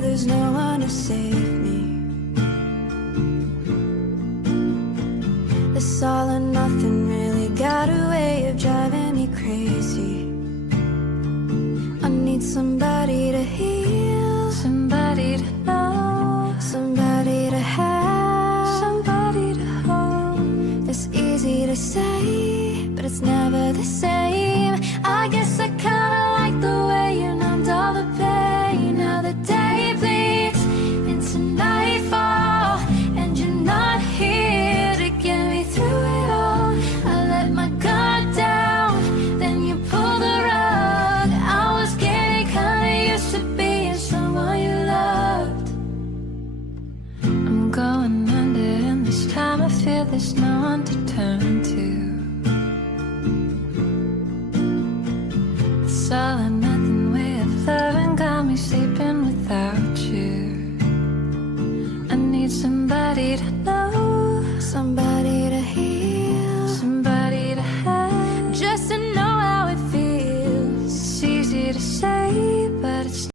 me, there's no one to save me. This all or nothing really got a way of driving me crazy. I need somebody to heal, somebody to know, somebody to have, somebody to hold. It's easy to say, but it's never the same. I guess I kinda like the way you numbed all the pain. Now the day bleeds into nightfall, and you're not here to get me through it all. I let my guard down, then you pulled the rug. I was getting kinda used to being someone you loved. I'm going under, and this time I feel there's no one to turn to. This all or nothing way of loving got me sleeping without you. I need somebody to know, somebody